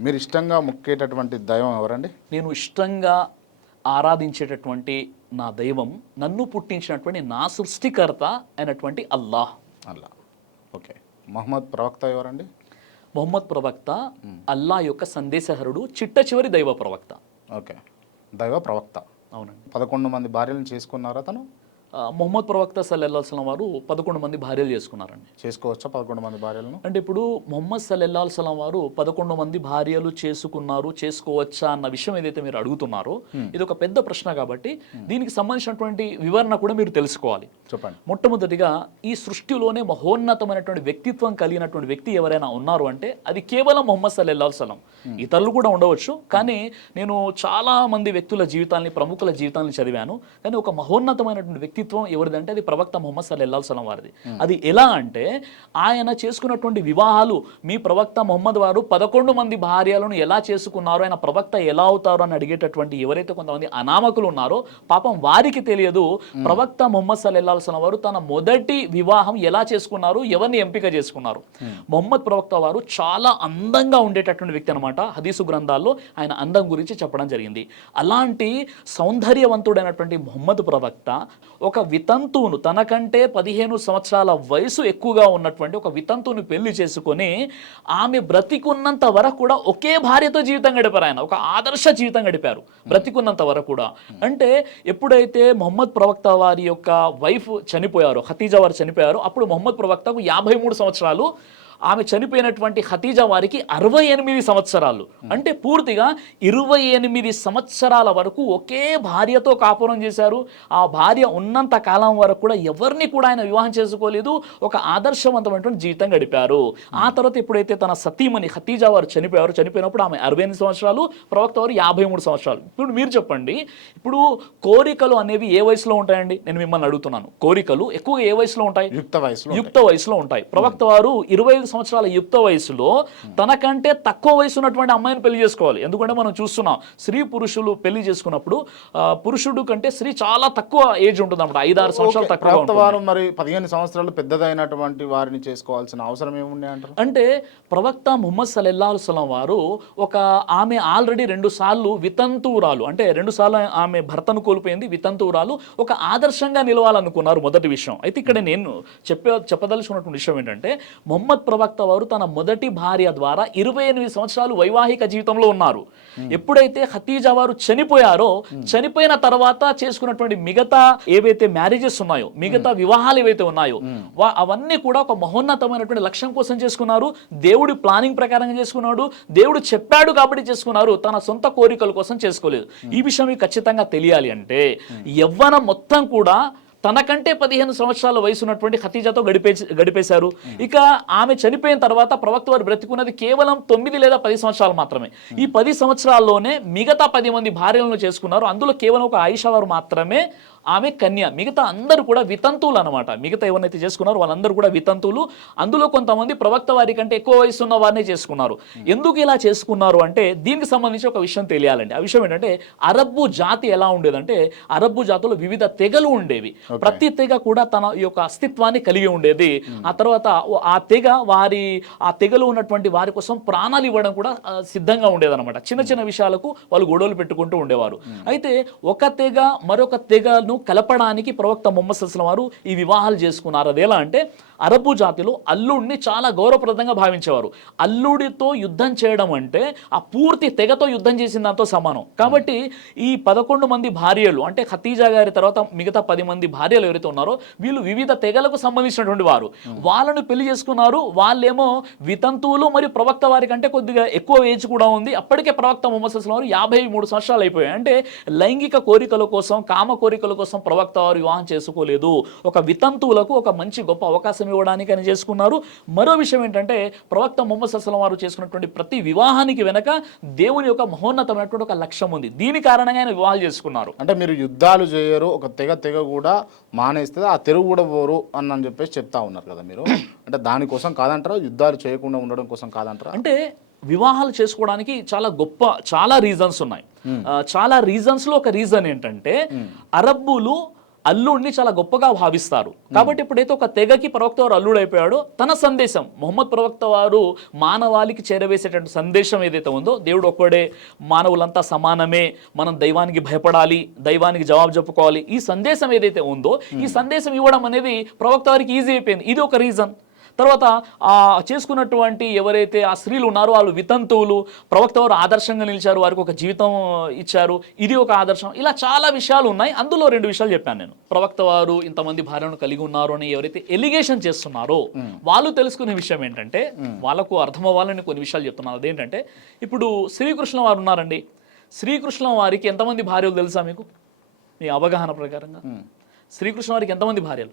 మీరు ఇష్టంగా మొక్కేటటువంటి దైవం ఎవరండి? నేను ఇష్టంగా ఆరాధించేటటువంటి నా దైవం నన్ను పుట్టించినటువంటి నా సృష్టికర్త అయినటువంటి అల్లాహ్. అల్లా ఓకే. మహమ్మద్ ప్రవక్త ఎవరండి? మొహమ్మద్ ప్రవక్త అల్లా యొక్క సందేశహరుడు చిట్ట చివరి దైవ ప్రవక్త. ఓకే. దైవ ప్రవక్త. అవునండి. పదకొండు మంది భార్యలను చేసుకున్నారా తను మొహమ్మద్ ప్రవక్త సల్లెల్లాల్సిన వారు పదకొండు మంది భార్యలు చేసుకున్నారండి. చేసుకోవచ్చా? పదకొండు మంది భార్యలను? అంటే ఇప్పుడు మొహమ్మద్ సల్లెల్లాల్ సలం వారు పదకొండు మంది భార్యలు చేసుకున్నారు చేసుకోవచ్చా అన్న విషయం ఏదైతే మీరు అడుగుతున్నారో ఇది ఒక పెద్ద ప్రశ్న కాబట్టి దీనికి సంబంధించినటువంటి వివరణ కూడా మీరు తెలుసుకోవాలి. చెప్పండి. మొట్టమొదటిగా ఈ సృష్టిలోనే మహోన్నతమైనటువంటి వ్యక్తిత్వం కలిగినటువంటి వ్యక్తి ఎవరైనా ఉన్నారు అంటే అది కేవలం మొహమ్మద్ సల్లెల్లాల్ సలం ఇతరులు కూడా ఉండవచ్చు కానీ నేను చాలా మంది వ్యక్తుల జీవితాల్ని ప్రముఖుల జీవితాన్ని చదివాను. కానీ ఒక మహోన్నతమైనటువంటి వ్యక్తిత్వం ఎవరిదంటే అది ప్రవక్త మొహమ్మద్ సల్లెల్లాల్ సలం వారిది. అది ఎలా అంటే ఆయన చేసుకున్నటువంటి వివాహాలు మీ ప్రవక్త మొహమ్మద్ వారు పదకొండు మంది భార్యలను ఎలా చేసుకున్నారో ఆయన ప్రవక్త ఎలా అవుతారో అని అడిగేటటువంటి ఎవరైతే కొంతమంది అనామకులు ఉన్నారో పాపం వారికి తెలియదు ప్రవక్త మొహమ్మద్ సల్లెల్లాల్ సలం వారు తన మొదటి వివాహం ఎలా చేసుకున్నారు ఎవరిని ఎంపిక చేసుకున్నారు. మొహమ్మద్ ప్రవక్త వారు చాలా అందంగా ఉండేటటువంటి వ్యక్తి అనమాట హదీసు గ్రంథాల్లో ఆయన అందం గురించి చెప్పడం జరిగింది. అలాంటి సౌందర్యవంతుడైనటువంటి మొహమ్మద్ ప్రవక్త ఒక వితంతువును తనకంటే పదిహేను సంవత్సరాల వయసు ఎక్కువగా ఉన్నటువంటి ఒక వితంతువుని పెళ్ళి చేసుకొని ఆమె బ్రతికున్నంత వరకు కూడా ఒకే భార్యతో జీవితం గడిపారు ఆయన. ఒక ఆదర్శ జీవితం గడిపారు బ్రతికున్నంత వరకు కూడా. అంటే ఎప్పుడైతే మొహమ్మద్ ప్రవక్త వారి యొక్క వైఫ్ చనిపోయారో ఖతీజా వారు చనిపోయారో అప్పుడు మొహమ్మద్ ప్రవక్తకు యాభై మూడు సంవత్సరాలు ఆమె చనిపోయినటువంటి ఖతీజా వారికి అరవై ఎనిమిది సంవత్సరాలు. అంటే పూర్తిగా ఇరవై ఎనిమిది సంవత్సరాల వరకు ఒకే భార్యతో కాపురం చేశారు. ఆ భార్య ఉన్నంత కాలం వరకు కూడా ఎవరిని కూడా ఆయన వివాహం చేసుకోలేదు. ఒక ఆదర్శవంతమైనటువంటి జీవితం గడిపారు. ఆ తర్వాత ఎప్పుడైతే తన సతీమణి ఖతీజా వారు చనిపోయారు చనిపోయినప్పుడు ఆమె అరవై ఎనిమిది సంవత్సరాలు ప్రవక్త వారు యాభై మూడు సంవత్సరాలు. ఇప్పుడు మీరు చెప్పండి ఇప్పుడు కోరికలు అనేవి ఏ వయసులో ఉంటాయండి? నేను మిమ్మల్ని అడుగుతున్నాను. కోరికలు ఎక్కువ ఏ వయసులో ఉంటాయి? యుక్త వయసులో యుక్త వయసులో ఉంటాయి. ప్రవక్త వారు ఇరవై ఐదు సంవత్సరాల యుక్త వయసులో తనకంటే తక్కువ వయసు ఉన్నటువంటి అమ్మాయిని పెళ్ళి చేసుకోవాలి. ఎందుకంటే మనం చూస్తున్నాం స్త్రీ పురుషులు పెళ్ళి చేసుకున్నప్పుడు పురుషుడు కంటే స్త్రీ చాలా తక్కువ ఏజ్ ఉంటుంది అన్నమాట ఐదారు సంవత్సరాలు తక్కువ వారు మరి పదిహేను సంవత్సరాలు పెద్దదైనటువంటి వారిని చేసుకోవాల్సిన అవసరం ఏముండే అంటారు? అంటే ప్రవక్త ముహమ్మద్ సల్లెల్లాహు సలం వారు ఒక ఆమె ఆల్రెడీ రెండు సార్లు వితంతువురాలు అంటే రెండు సార్లు ఆమె భర్తను కోల్పోయింది వితంతువురాలు ఒక ఆదర్శంగా నిలవాలనుకున్నారు మొదటి విషయం. అయితే ఇక్కడ నేను చెప్పే చెప్పదలుచుకున్నటువంటి విషయం ఏంటంటే మొహమ్మద్ ప్రవక్త వారు తన మొదటి భార్య ద్వారా ఇరవై ఎనిమిది సంవత్సరాలు వైవాహిక జీవితంలో ఉన్నారు. ఎప్పుడైతే ఖతీజా వారు చనిపోయారో చనిపోయిన తర్వాత చేసుకున్నటువంటి మిగతా ఏవైతే మ్యారేజెస్ ఉన్నాయో మిగతా వివాహాలు ఏవైతే ఉన్నాయో అవన్నీ కూడా ఒక మహోన్నతమైనటువంటి లక్ష్యం కోసం చేసుకున్నారు. దేవుడి ప్లానింగ్ ప్రకారంగా చేసుకున్నాడు. దేవుడు చెప్పాడు కాబట్టి చేసుకున్నారు. తన సొంత కోరికల కోసం చేసుకోలేదు. ఈ విషయం ఖచ్చితంగా తెలియాలి అంటే యవ్వనం మొత్తం కూడా తనకంటే పదిహేను సంవత్సరాల వయసు ఉన్నటువంటి ఖతీజాతో గడిపే గడిపేశారు. ఇక ఆమె చనిపోయిన తర్వాత ప్రవక్త వారు బ్రతికున్నది కేవలం తొమ్మిది లేదా పది సంవత్సరాలు మాత్రమే. ఈ పది సంవత్సరాల్లోనే మిగతా పది మంది భార్యలను చేసుకున్నారు. అందులో కేవలం ఒక ఆయిషా వారు మాత్రమే ఆమె కన్య. మిగతా అందరూ కూడా వితంతువులు అనమాట మిగతా ఎవరైతే చేసుకున్నారో వాళ్ళందరూ కూడా వితంతువులు. అందులో కొంతమంది ప్రవక్త వారి కంటే ఎక్కువ వయసు ఉన్న వారినే చేసుకున్నారు. ఎందుకు ఇలా చేసుకున్నారు అంటే దీనికి సంబంధించి ఒక విషయం తెలియాలండి. ఆ విషయం ఏంటంటే అరబ్బు జాతి ఎలా ఉండేదంటే అరబ్బు జాతులు వివిధ తెగలు ఉండేవి. ప్రతి తెగ కూడా తన యొక్క అస్తిత్వాన్ని కలిగి ఉండేది. ఆ తర్వాత ఆ తెగ వారి ఆ తెగలో ఉన్నటువంటి వారి కోసం ప్రాణాలు ఇవ్వడం కూడా సిద్ధంగా ఉండేదన్నమాట. చిన్న చిన్న విషయాలకు వాళ్ళు గొడవలు పెట్టుకుంటూ ఉండేవారు. అయితే ఒక తెగ మరొక తెగను కలపడానికి ప్రవక్త ముహమ్మద్ వారు ఈ వివాహాలు చేసుకున్నారు. అది ఎలా అంటే అరబ్బు జాతిలో అల్లుడిని చాలా గౌరవప్రదంగా భావించేవారు. అల్లుడితో యుద్ధం చేయడం అంటే ఆ పూర్తి తెగతో యుద్ధం చేసిన దాంతో సమానం. కాబట్టి ఈ పదకొండు మంది భార్యలు అంటే ఖతీజా గారి తర్వాత మిగతా పది మంది భార్యలు ఎవరైతే ఉన్నారో వీళ్ళు వివిధ తెగలకు సంబంధించినటువంటి వారు. వాళ్ళను పెళ్ళి చేసుకున్నారు. వాళ్ళేమో వితంతువులు మరియు ప్రవక్త వారి కంటే కొద్దిగా ఎక్కువ ఏజ్ కూడా ఉంది. అప్పటికే ప్రవక్త మొహమ్మద్ సల్లాం వారు యాభై మూడు సంవత్సరాలు అయిపోయాయి. అంటే లైంగిక కోరికల కోసం కామ కోరికల కోసం ప్రవక్త వారు వివాహం చేసుకోలేదు. ఒక వితంతువులకు ఒక మంచి గొప్ప అవకాశం ఇవ్వడానికి అని చేసుకున్నారు. మరో విషయం ఏంటంటే ప్రవక్త మొహమ్మద్ సస్లం వారు చేసుకున్నటువంటి ప్రతి వివాహానికి వెనక దేవుని యొక్క మహోన్నతమైనటువంటి ఒక లక్ష్యం ఉంది. దీని కారణంగా ఆయన వివాహాలు చేసుకున్నారు. అంటే మీరు యుద్ధాలు చేయరు ఒక తెగ తెగ కూడా మానేస్తే ఆ తెరువు కూడా పోరు అని అని చెప్పేసి చెప్తా ఉన్నారు కదా మీరు. అంటే దానికోసం కాదంటారా? యుద్ధాలు చేయకుండా ఉండడం కోసం కాదంటారా? అంటే వివాహాలు చేసుకోవడానికి చాలా గొప్ప చాలా రీజన్స్ ఉన్నాయి. చాలా రీజన్స్లో ఒక రీజన్ ఏంటంటే అరబ్బులు అల్లుడిని చాలా గొప్పగా భావిస్తారు. కాబట్టి ఎప్పుడైతే ఒక తెగకి ప్రవక్త వారు అల్లుడు అయిపోయాడో తన సందేశం మొహమ్మద్ ప్రవక్త వారు మానవాళికి చేరవేసేటువంటి సందేశం ఏదైతే ఉందో దేవుడు ఒక్కడే మానవులంతా సమానమే మనం దైవానికి భయపడాలి దైవానికి జవాబు చెప్పుకోవాలి ఈ సందేశం ఏదైతే ఉందో ఈ సందేశం ఇవ్వడం అనేది ప్రవక్త వారికి ఈజీ అయిపోయింది. ఇది ఒక రీజన్ తర్వాత ఆ చేసుకున్నటువంటి ఎవరైతే ఆ స్త్రీలు ఉన్నారో వాళ్ళు వితంతువులు ప్రవక్త వారు ఆదర్శంగా నిలిచారు వారికి ఒక జీవితం ఇచ్చారు ఇది ఒక ఆదర్శం ఇలా చాలా విషయాలు ఉన్నాయి. అందులో రెండు విషయాలు చెప్పాను నేను. ప్రవక్త వారు ఇంతమంది భార్యను కలిగి ఉన్నారు అని ఎవరైతే ఎలిగేషన్ చేస్తున్నారో వాళ్ళు తెలుసుకునే విషయం ఏంటంటే వాళ్ళకు అర్థం అవ్వాలని కొన్ని విషయాలు చెప్తున్నారు. అదేంటంటే ఇప్పుడు శ్రీకృష్ణ వారు ఉన్నారండి. శ్రీకృష్ణ వారికి ఎంతమంది భార్యలు తెలుసా మీకు? మీ అవగాహన ప్రకారంగా? శ్రీకృష్ణ వారికి ఎంతమంది భార్యలు?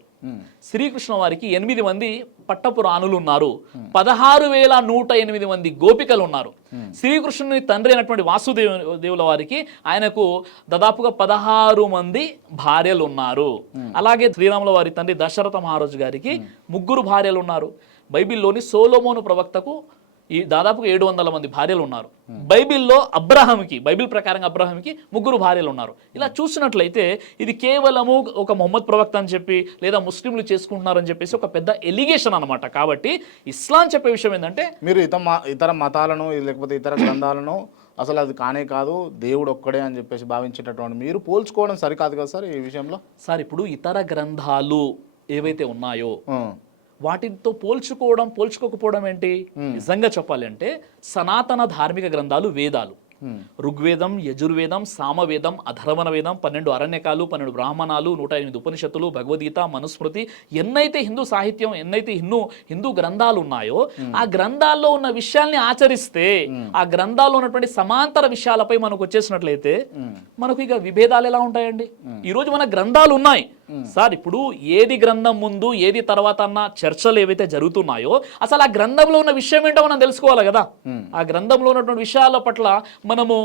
శ్రీకృష్ణ వారికి ఎనిమిది మంది పట్టపు రాణులు ఉన్నారు. పదహారు వేల నూట ఎనిమిది మంది గోపికలు ఉన్నారు. శ్రీకృష్ణుని తండ్రి అయినటువంటి వాసుదేవ దేవుల వారికి ఆయనకు దాదాపుగా పదహారు మంది భార్యలు ఉన్నారు. అలాగే శ్రీరాముల వారి తండ్రి దశరథ మహారాజు గారికి ముగ్గురు భార్యలు ఉన్నారు. బైబిల్లోని సోలోమోను ప్రవక్తకు ఈ దాదాపుగా ఏడు వందల మంది భార్యలు ఉన్నారు. బైబిల్లో అబ్రహాంకి బైబిల్ ప్రకారంగా అబ్రహాంకి ముగ్గురు భార్యలు ఉన్నారు. ఇలా చూసినట్లయితే ఇది కేవలము ఒక మొహమ్మద్ ప్రవక్త అని చెప్పి లేదా ముస్లింలు చేసుకుంటున్నారని చెప్పేసి ఒక పెద్ద ఎలిగేషన్ అన్నమాట. కాబట్టి ఇస్లాం చెప్పే విషయం ఏంటంటే మీరు ఇతర ఇతర మతాలను లేకపోతే ఇతర గ్రంథాలను అసలు అది కానే కాదు దేవుడు ఒక్కడే అని చెప్పేసి భావించేటటువంటి మీరు పోల్చుకోవడం సరికాదు కదా సార్ ఈ విషయంలో? సార్ ఇప్పుడు ఇతర గ్రంథాలు ఏవైతే ఉన్నాయో వాటితో పోల్చుకోవడం పోల్చుకోకపోవడం ఏంటి? నిజంగా చెప్పాలి అంటే సనాతన ధార్మిక గ్రంథాలు వేదాలు. ఋగ్వేదం యజుర్వేదం సామవేదం అధర్వణ వేదం పన్నెండు అరణ్యకాలు పన్నెండు బ్రాహ్మణాలు నూట ఎనిమిది ఉపనిషత్తులు భగవద్గీత మనుస్మృతి ఎన్నైతే హిందూ సాహిత్యం ఎన్నైతే హిందూ హిందూ గ్రంథాలు ఉన్నాయో ఆ గ్రంథాల్లో ఉన్న విషయాల్ని ఆచరిస్తే ఆ గ్రంథాల్లో ఉన్నటువంటి సమాంతర విషయాలపై మనకు వచ్చేసినట్లయితే మనకు ఇక విభేదాలు ఎలా ఉంటాయండి? ఈ రోజు మన గ్రంథాలు ఉన్నాయి. సార్ ఇప్పుడు ఏది గ్రంథం ముందు ఏది తర్వాత అన్న చర్చలు ఏవైతే జరుగుతున్నాయో అసలు ఆ గ్రంథంలో ఉన్న విషయం ఏంటో మనం తెలుసుకోవాలి కదా. ఆ గ్రంథంలో ఉన్నటువంటి విషయాల పట్ల మనము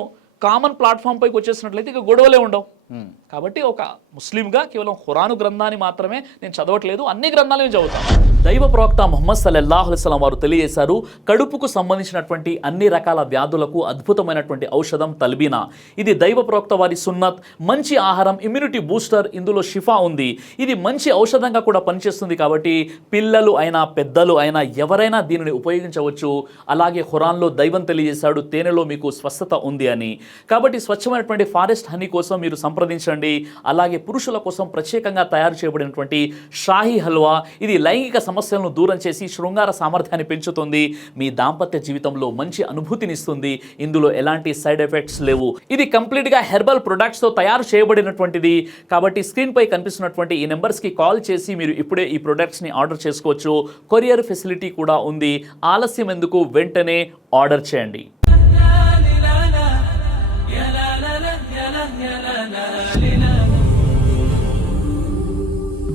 కామన్ ప్లాట్ఫామ్ పైకి వచ్చేసినట్లయితే ఇక గొడవలే ఉండవు. Hmm. కాబట్టి ఒక ముస్లింగా కేవలం ఖురాను గ్రంథాన్ని మాత్రమే నేను చదవట్లేదు అన్ని గ్రంథాలు నేను చదువుతాను దైవ ప్రవక్త మొహమ్మద్ సల్లల్లాహు అలైహి వారు తెలియజేశారు కడుపుకు సంబంధించినటువంటి అన్ని రకాల వ్యాధులకు అద్భుతమైనటువంటి ఔషధం తల్బీనా. ఇది దైవ ప్రవక్త వారి సున్నత్ మంచి ఆహారం ఇమ్యూనిటీ బూస్టర్ ఇందులో షిఫా ఉంది. ఇది మంచి ఔషధంగా కూడా పనిచేస్తుంది కాబట్టి పిల్లలు అయినా పెద్దలు అయినా ఎవరైనా దీనిని ఉపయోగించవచ్చు. అలాగే ఖురాన్లో దైవం తెలియజేశాడు తేనెలో మీకు స్వస్థత ఉంది అని. కాబట్టి స్వచ్ఛమైనటువంటి ఫారెస్ట్ హనీ కోసం మీరు సంప్రదించండి. అలాగే పురుషుల కోసం ప్రత్యేకంగా తయారు చేయబడినటువంటి షాహీ హల్వా ఇది లైంగిక సమస్యలను దూరం చేసి శృంగార సామర్థ్యాన్ని పెంచుతుంది. మీ దాంపత్య జీవితంలో మంచి అనుభూతినిస్తుంది ఇందులో ఎలాంటి సైడ్ ఎఫెక్ట్స్ లేవు. ఇది కంప్లీట్గా హెర్బల్ ప్రొడక్ట్స్తో తయారు చేయబడినటువంటిది. కాబట్టి స్క్రీన్పై కనిపిస్తున్నటువంటి ఈ నెంబర్స్కి కాల్ చేసి మీరు ఇప్పుడే ఈ ప్రొడక్ట్స్ని ఆర్డర్ చేసుకోవచ్చు. కొరియర్ ఫెసిలిటీ కూడా ఉంది. ఆలస్యం ఎందుకు? వెంటనే ఆర్డర్ చేయండి.